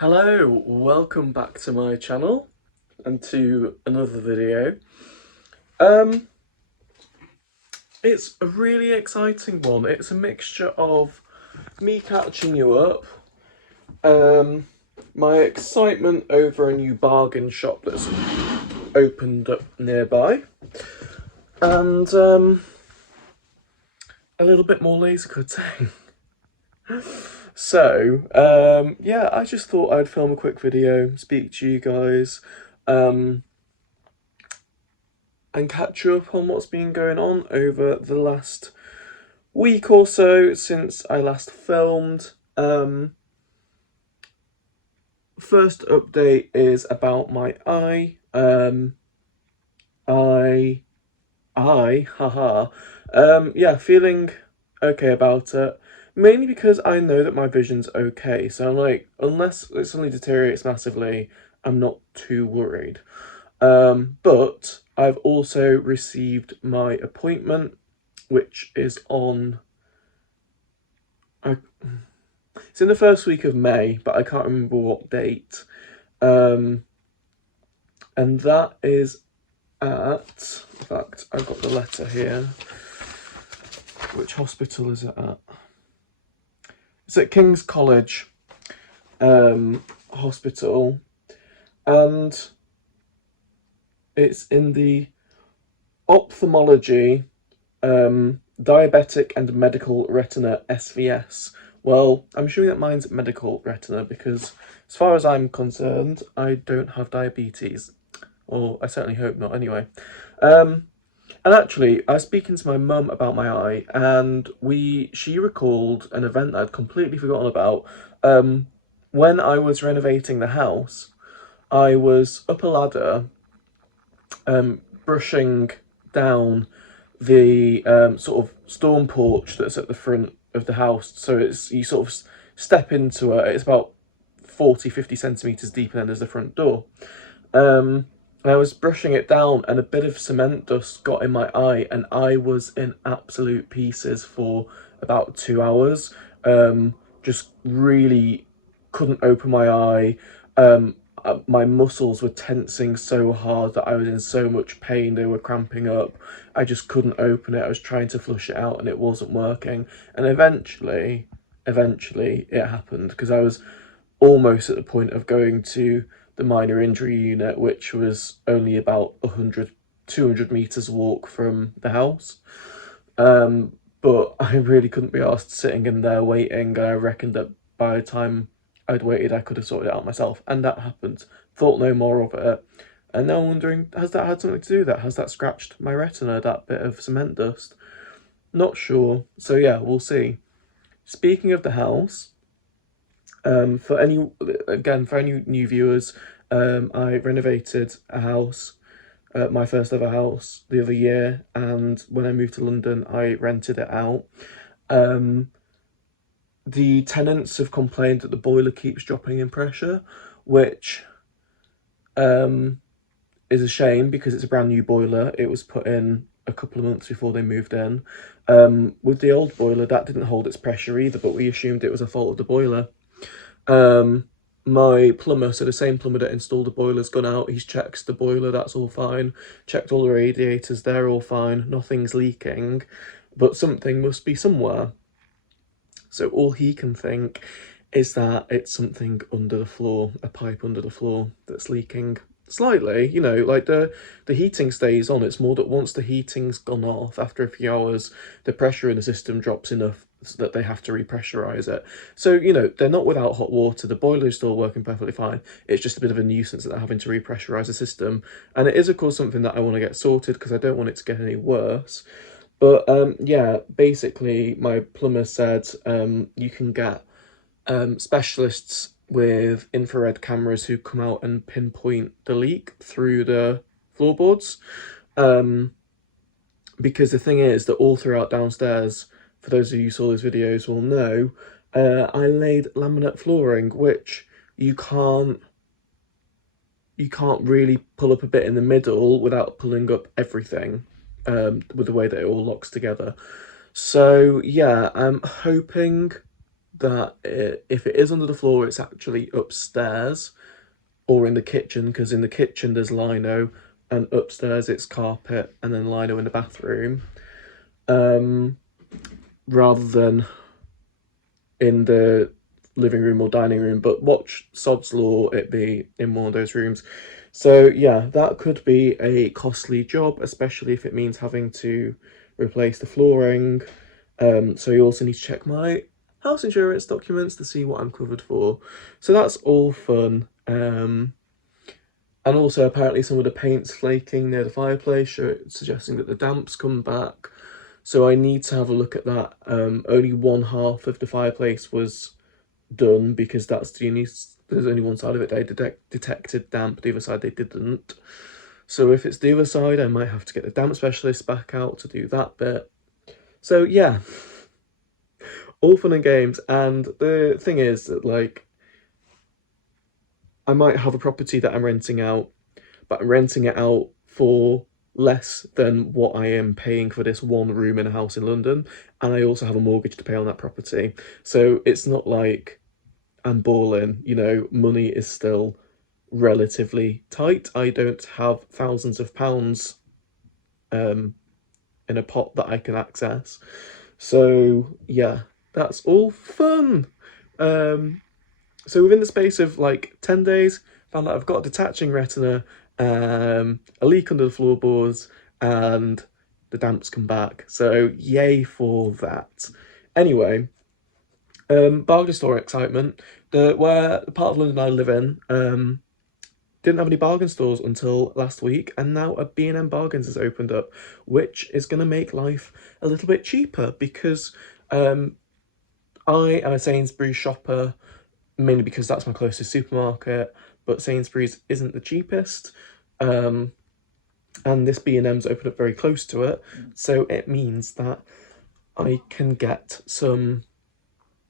Hello, welcome back to my channel and to another video. It's a really exciting one. It's a mixture of me catching you up, my excitement over a new bargain shop that's opened up nearby, and a little bit more laser cutting. So, yeah, I just thought I'd film a quick video, speak to you guys, and catch up on what's been going on over the last week or so since I last filmed. First update is about my eye. Haha. Yeah, feeling okay about it. Mainly because I know that my vision's okay. So I'm like, unless it suddenly deteriorates massively, I'm not too worried. But I've also received my appointment, which is on... it's in the first week of May, but I can't remember what date. And that is at... In fact, I've got the letter here. Which hospital is it at? It's at King's College Hospital. And it's in the ophthalmology, diabetic and medical retina SVS. Well, I'm assuming that mine's medical retina because as far as I'm concerned, I don't have diabetes. Or I certainly hope not anyway. And actually, I was speaking to my mum about my eye, and she recalled an event that I'd completely forgotten about. When I was renovating the house, I was up a ladder, brushing down the sort of storm porch that's at the front of the house. So you sort of step into it. It's about 40-50 centimetres deep, and then there's the front door. And I was brushing it down and a bit of cement dust got in my eye, and I was in absolute pieces for about 2 hours. Just really couldn't open my eye. My muscles were tensing so hard that I was in so much pain, they were cramping up. I just couldn't open it. I was trying to flush it out and it wasn't working. And eventually it happened, because I was almost at the point of going to the minor injury unit, which was only about 200 meters walk from the house. But I really couldn't be asked sitting in there waiting, and I reckoned that by the time I'd waited, I could have sorted it out myself, and that happened. Thought no more of it, and now I'm wondering, has that had something to do with that? Has that scratched my retina, that bit of cement dust? Not sure. So yeah, we'll see. Speaking of the house, for any new viewers, I renovated a house, my first ever house, the other year, and when I moved to London, I rented it out. The tenants have complained that the boiler keeps dropping in pressure, which is a shame because it's a brand new boiler. It was put in a couple of months before they moved in. With the old boiler, that didn't hold its pressure either, but we assumed it was a fault of the boiler. My plumber, so the same plumber that installed the boiler's gone out, he's checked the boiler, that's all fine. Checked all the radiators, they're all fine, nothing's leaking, but something must be somewhere. So all he can think is that it's something under the floor, a pipe under the floor that's leaking slightly. You know, like the heating stays on. It's more that once the heating's gone off, after a few hours, the pressure in the system drops enough so that they have to repressurize it. So, you know, they're not without hot water. The boiler is still working perfectly fine. It's just a bit of a nuisance that they're having to repressurize the system. And it is, of course, something that I want to get sorted because I don't want it to get any worse. But yeah, basically my plumber said you can get specialists with infrared cameras who come out and pinpoint the leak through the floorboards. Because the thing is that all throughout downstairs, for those of you who saw those videos will know, I laid laminate flooring, which you can't really pull up a bit in the middle without pulling up everything. With the way that it all locks together. So yeah, I'm hoping that if it is under the floor, it's actually upstairs or in the kitchen, because in the kitchen there's lino, and upstairs it's carpet and then lino in the bathroom, rather than in the living room or dining room. But watch sod's law, it be in one of those rooms. So yeah, that could be a costly job, especially if it means having to replace the flooring. So you also need to check my house insurance documents to see what I'm covered for. So that's all fun. And also apparently some of the paint's flaking near the fireplace, suggesting that the damp's come back. So I need to have a look at that. Only one half of the fireplace was done, because that's there's only one side of it they detected damp, the other side they didn't. So if it's the other side, I might have to get the damp specialist back out to do that bit. So yeah, all fun and games. And the thing is that, like, I might have a property that I'm renting out, but I'm renting it out for less than what I am paying for this one room in a house in London, and I also have a mortgage to pay on that property. So it's not like I'm balling, you know, money is still relatively tight. I don't have thousands of pounds in a pot that I can access. So yeah, that's all fun. So within the space of like 10 days, found out I've got a detaching retina, a leak under the floorboards, and the damps come back. So yay for that. Anyway, bargain store excitement. The part of London I live in didn't have any bargain stores until last week, and now a B&M Bargains has opened up, which is going to make life a little bit cheaper, because I am a Sainsbury's shopper, mainly because that's my closest supermarket, but Sainsbury's isn't the cheapest, and this B&M's opened up very close to it, so it means that I can get some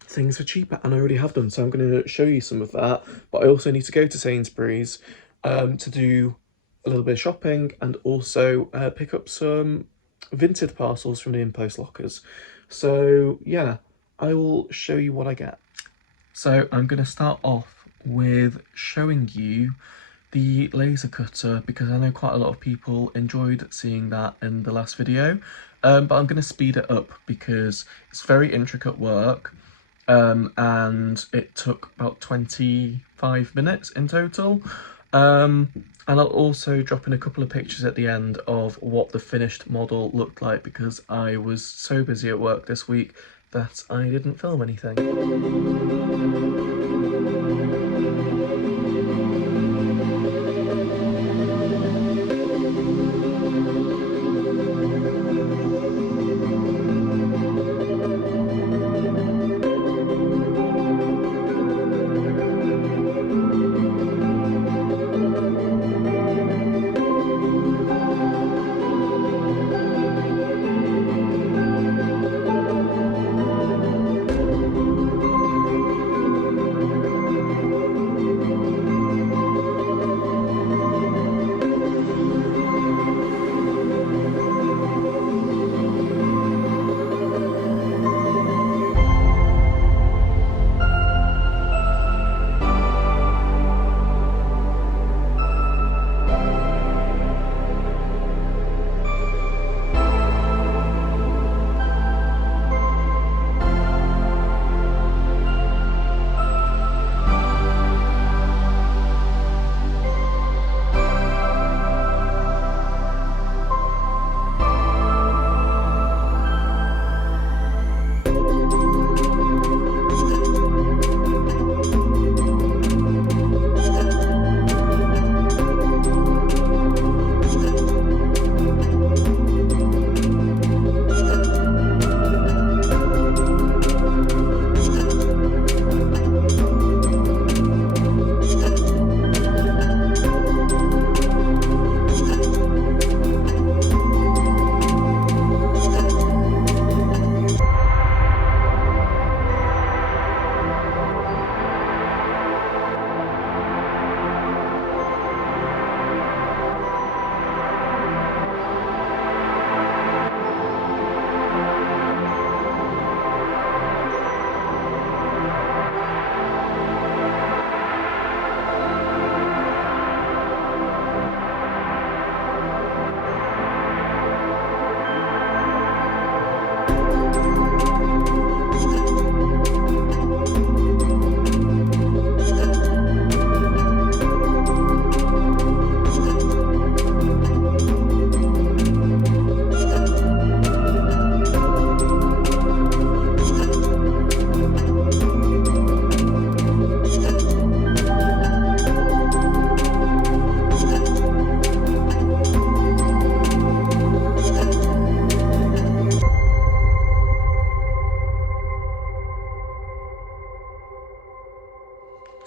things for cheaper, and I already have them, so I'm going to show you some of that. But I also need to go to Sainsbury's to do a little bit of shopping, and also pick up some vintage parcels from the in-post lockers. So yeah, I will show you what I get. So I'm going to start off with showing you the laser cutter, because I know quite a lot of people enjoyed seeing that in the last video, but I'm going to speed it up because it's very intricate work, and it took about 25 minutes in total. And I'll also drop in a couple of pictures at the end of what the finished model looked like, because I was so busy at work this week that I didn't film anything.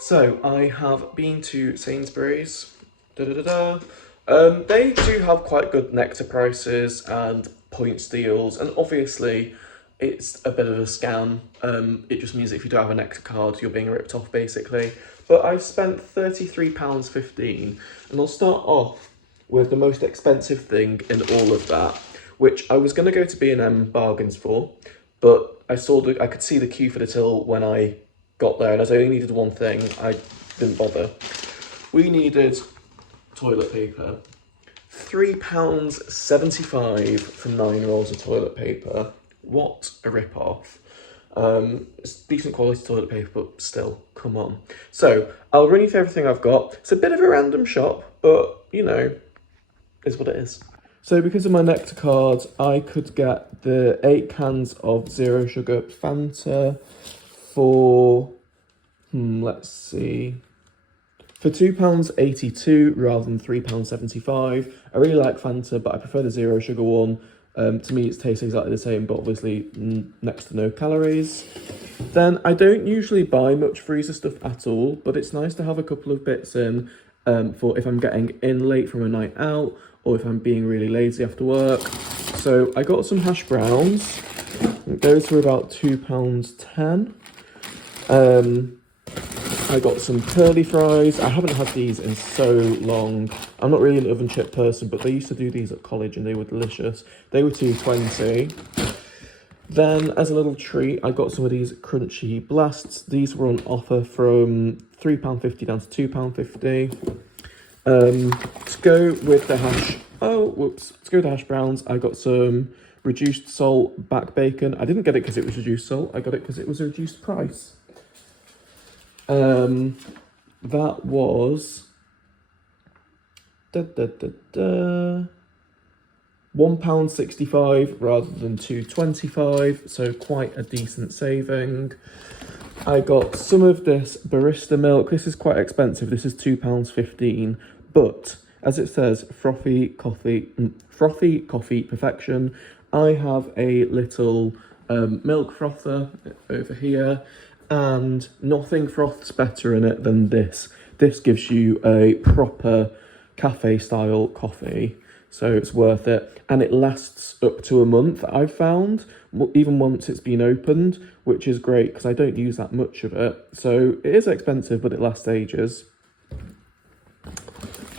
So I have been to Sainsbury's. They do have quite good nectar prices and points deals, and obviously it's a bit of a scam. It just means if you don't have a nectar card, you're being ripped off basically. But I spent £33.15, and I'll start off with the most expensive thing in all of that, which I was going to go to B&M Bargains for, but I could see the queue for the till when I got there, and as I only needed one thing, I didn't bother. We needed toilet paper. £3.75 for 9 rolls of toilet paper. What a rip-off. It's decent quality toilet paper, but still, come on. So, I'll run you through everything I've got. It's a bit of a random shop, but, you know, is what it is. So because of my nectar card, I could get the 8 cans of zero sugar Fanta for, let's see, for £2.82 rather than £3.75. I really like Fanta, but I prefer the zero sugar one. To me, it tastes exactly the same, but obviously next to no calories. Then I don't usually buy much freezer stuff at all, but it's nice to have a couple of bits in for if I'm getting in late from a night out or if I'm being really lazy after work. So I got some hash browns. Those were about £2.10. I got some curly fries. I haven't had these in so long. I'm not really an oven chip person, but they used to do these at college and they were delicious. They were £2.20. Then, as a little treat, I got some of these crunchy blasts. These were on offer from £3.50 down to £2.50. To go with the hash... To go with the hash browns, I got some reduced salt back bacon. I didn't get it because it was reduced salt. I got it because it was a reduced price. That was £1.65 rather than £2.25, so quite a decent saving. I got some of this barista milk. This is quite expensive. This is £2.15, but as it says, frothy coffee perfection. I have a little milk frother over here, and nothing froths better in it than this. This gives you a proper cafe-style coffee, so it's worth it. And it lasts up to a month, I've found, even once it's been opened, which is great because I don't use that much of it. So it is expensive, but it lasts ages.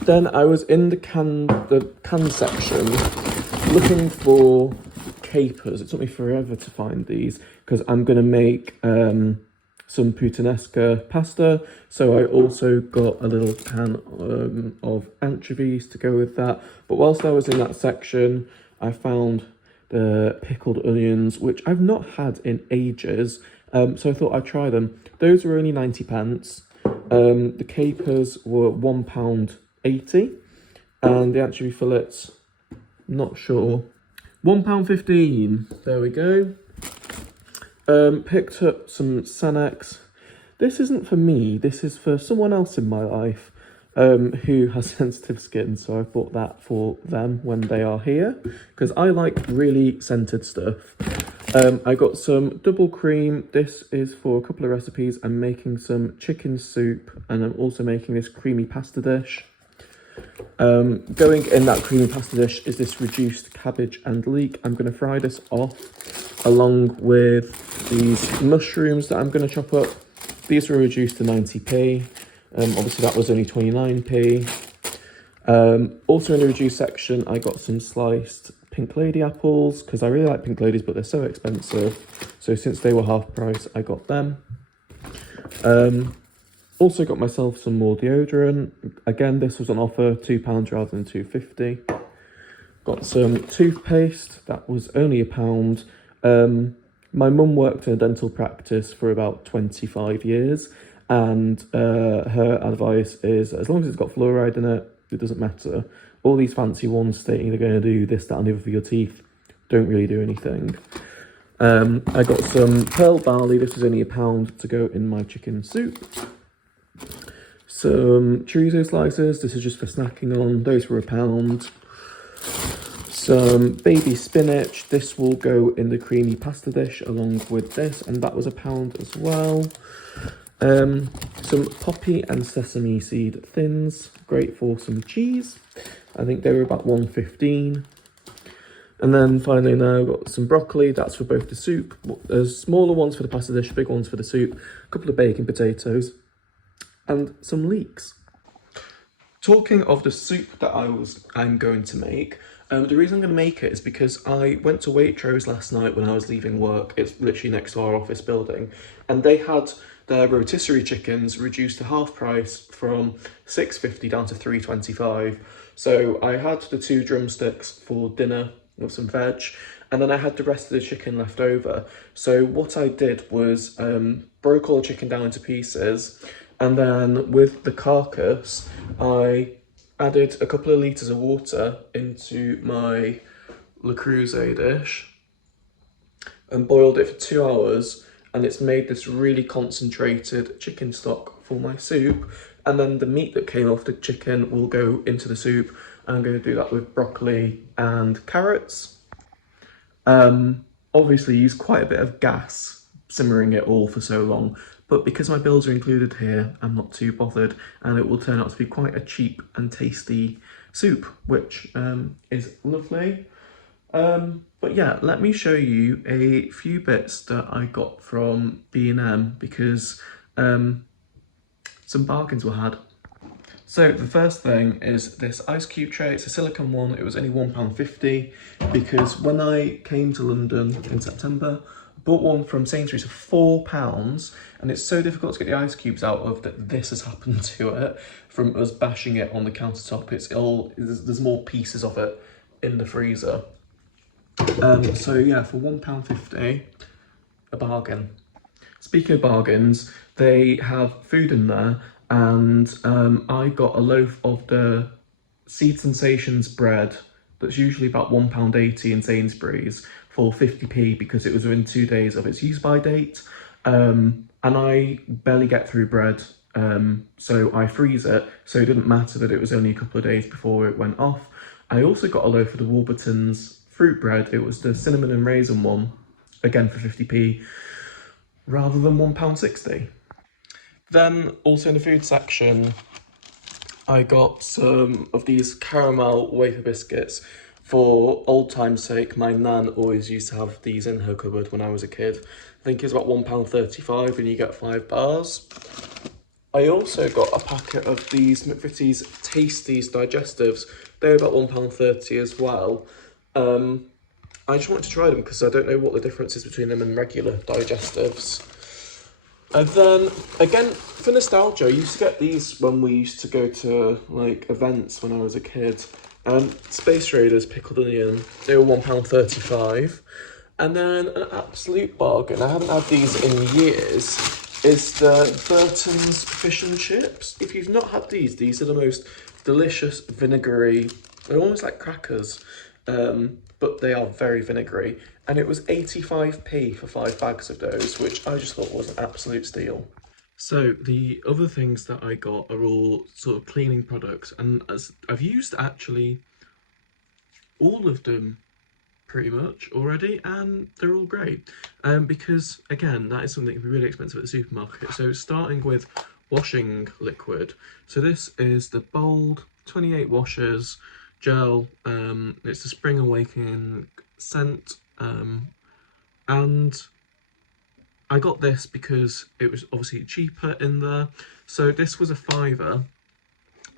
Then I was in the can section looking for capers. It took me forever to find these because I'm going to make some puttanesca pasta, so I also got a little can of anchovies to go with that. But whilst I was in that section, I found the pickled onions, which I've not had in ages, so I thought I'd try them. Those were only 90p. The capers were £1.80, and the anchovy fillets, not sure, £1.15. There we go. Picked up some Sanex. This isn't for me, this is for someone else in my life who has sensitive skin, so I bought that for them when they are here, because I like really scented stuff. I got some double cream. This is for a couple of recipes. I'm making some chicken soup, and I'm also making this creamy pasta dish. Going in that creamy pasta dish is this reduced cabbage and leek. I'm going to fry this off along with these mushrooms that I'm going to chop up. These were reduced to 90p. Obviously that was only 29p. Also in the reduced section, I got some sliced Pink Lady apples because I really like Pink Ladies, but they're so expensive. So since they were half price, I got them. Also got myself some more deodorant. Again, this was on offer, £2 rather than £2.50. Got some toothpaste, that was only £1. My mum worked in a dental practice for about 25 years, and her advice is, as long as it's got fluoride in it, it doesn't matter. All these fancy ones stating they're going to do this, that and the other for your teeth don't really do anything. I got some pearl barley. This was only £1 to go in my chicken soup. Some chorizo slices. This is just for snacking on. Those were £1. Some baby spinach. This will go in the creamy pasta dish along with this, and that was £1 as well. Some poppy and sesame seed thins, great for some cheese. I think they were about 1.15. And then finally now I've got some broccoli, that's for both the soup. There's smaller ones for the pasta dish, big ones for the soup, a couple of baking potatoes, and some leeks. Talking of the soup that I'm going to make, the reason I'm going to make it is because I went to Waitrose last night when I was leaving work. It's literally next to our office building, and they had their rotisserie chickens reduced to half price from £6.50 down to £3.25. So I had the 2 drumsticks for dinner with some veg, and then I had the rest of the chicken left over. So what I did was broke all the chicken down into pieces, and then with the carcass, I added a couple of litres of water into my Le Creuset dish and boiled it for 2 hours, and it's made this really concentrated chicken stock for my soup. And then the meat that came off the chicken will go into the soup. I'm going to do that with broccoli and carrots. Obviously use quite a bit of gas simmering it all for so long, but because my bills are included here, I'm not too bothered, and it will turn out to be quite a cheap and tasty soup, which is lovely. But yeah, let me show you a few bits that I got from B&M because some bargains were had. So the first thing is this ice cube tray. It's a silicone one. It was only £1.50 because when I came to London in September, I bought one from Sainsbury's for £4, and it's so difficult to get the ice cubes out of that this has happened to it from us bashing it on the countertop. There's more pieces of it in the freezer. So yeah, for £1.50, a bargain. Speaking of bargains, they have food in there, and I got a loaf of the Seed Sensations bread that's usually about £1.80 in Sainsbury's for 50p because it was within 2 days of its use-by date. And I barely get through bread, so I freeze it, so it didn't matter that it was only a couple of days before it went off. I also got a loaf of the Warburton's fruit bread. It was the cinnamon and raisin one, again for 50p, rather than £1.60. Then, also in the food section, I got some of these caramel wafer biscuits. For old time's sake, my nan always used to have these in her cupboard when I was a kid. I think it's about £1.35 and you get 5 bars. I also got a packet of these McVitie's Tasties digestives. They're about £1.30 as well. I just wanted to try them because I don't know what the difference is between them and regular digestives. And then, again, for nostalgia, I used to get these when we used to go to, like, events when I was a kid. Space Raiders Pickled Onion, they were £1.35. And then an absolute bargain, I haven't had these in years, is the Burton's Fish and Chips. If you've not had these are the most delicious vinegary, they're almost like crackers, but they are very vinegary. And it was 85p for 5 bags of those, which I just thought was an absolute steal. So the other things that I got are all sort of cleaning products, and as I've used actually all of them pretty much already, and they're all great. Because again, that is something that can be really expensive at the supermarket. So starting with washing liquid. So this is the Bold 28 Washers gel. It's the Spring Awakening scent. And I got this because it was obviously cheaper in there. So this was a £5.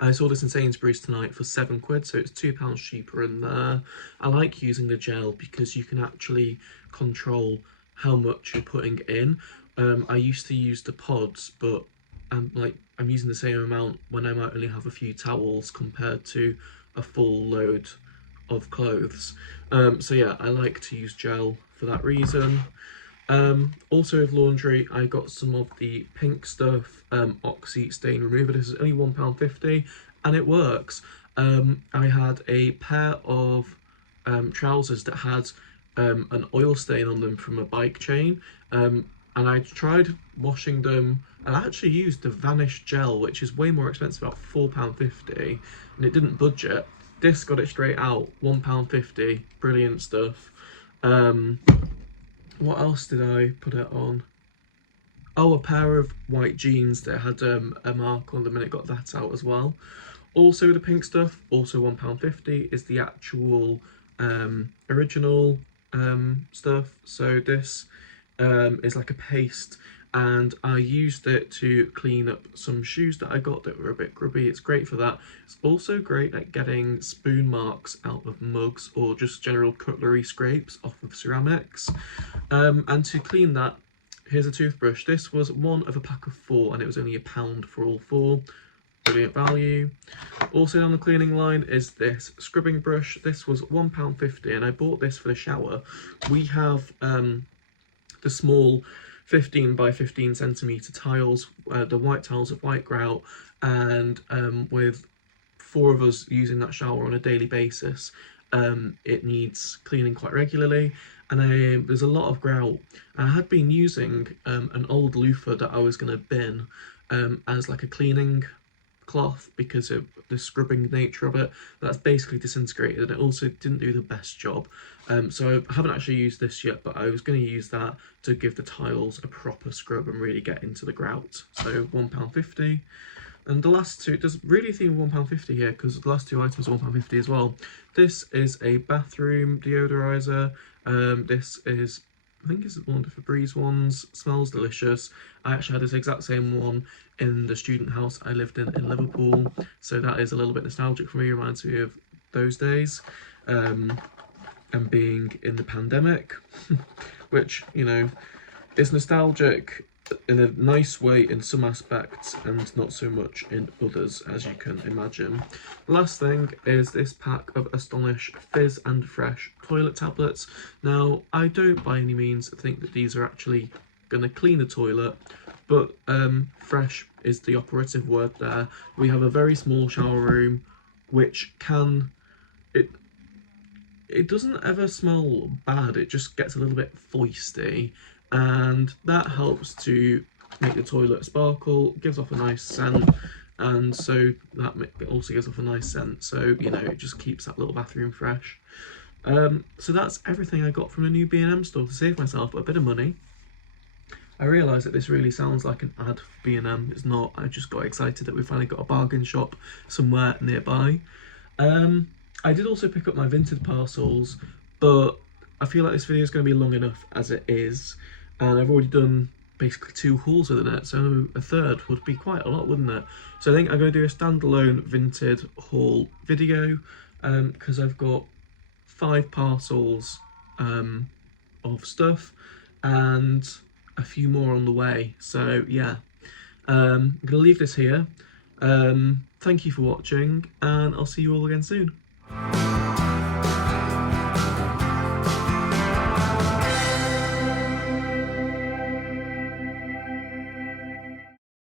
I saw this in Sainsbury's tonight for £7, so it's £2 cheaper in there. I like using the gel because you can actually control how much you're putting in. I used to use the pods, but I'm using the same amount when I might only have a few towels compared to a full load of clothes. So yeah, I like to use gel for that reason. Also with laundry, I got some of the pink stuff, Oxy Stain Remover. This is only £1.50 and it works. I had a pair of trousers that had an oil stain on them from a bike chain, and I tried washing them, and I actually used the Vanish gel, which is way more expensive, about £4.50, and it didn't budge it. This got it straight out, £1.50, brilliant stuff. What else did I put it on? Oh, a pair of white jeans that had a mark on them, and it got that out as well. Also the pink stuff, also £1.50, is the actual original stuff. So this is like a paste, and I used it to clean up some shoes that I got that were a bit grubby. It's great for that. It's also great at getting spoon marks out of mugs or just general cutlery scrapes off of ceramics. And to clean that, here's a toothbrush. This was one of a pack of 4, and it was only £1 for all 4. Brilliant value. Also down the cleaning line is this scrubbing brush. This was £1.50, and I bought this for the shower. We have the small 15 by 15 centimetre tiles, the white tiles of white grout, and with 4 of us using that shower on a daily basis, it needs cleaning quite regularly, and there's a lot of grout. I had been using an old loofah that I was going to bin as like a cleaning cloth because of the scrubbing nature of it. That's basically disintegrated, and it also didn't do the best job. So I haven't actually used this yet, but I was going to use that to give the tiles a proper scrub and really get into the grout. So £1.50. And the last two, there's really a theme of £1.50 here because the last 2 items are £1.50 as well. This is a bathroom deodorizer. This is, I think it's one of the Febreze ones. Smells delicious. I actually had this exact same one in the student house I lived in Liverpool, so that is a little bit nostalgic for me. Reminds me of those days, and being in the pandemic, which, you know, is nostalgic in a nice way in some aspects and not so much in others, as you can imagine. Last thing is this pack of Astonish Fizz and Fresh toilet tablets. Now, I don't by any means think that these are actually going to clean the toilet, but fresh is the operative word there. We have a very small shower room, which it doesn't ever smell bad, it just gets a little bit foisty, and that helps to make the toilet sparkle, gives off a nice scent, and so that also gives off a nice scent, so, you know, it just keeps that little bathroom fresh. So that's everything I got from a new B&M store to save myself a bit of money. I realise that this really sounds like an ad for B&M. It's not. I just got excited that we finally got a bargain shop somewhere nearby. I did also pick up my Vinted parcels, but I feel like this video is going to be long enough as it is, and I've already done basically 2 hauls within it, so a third would be quite a lot, wouldn't it? So I think I'm going to do a standalone Vinted haul video, because I've got 5 parcels of stuff and a few more on the way. So yeah, I'm going to leave this here. Thank you for watching, and I'll see you all again soon.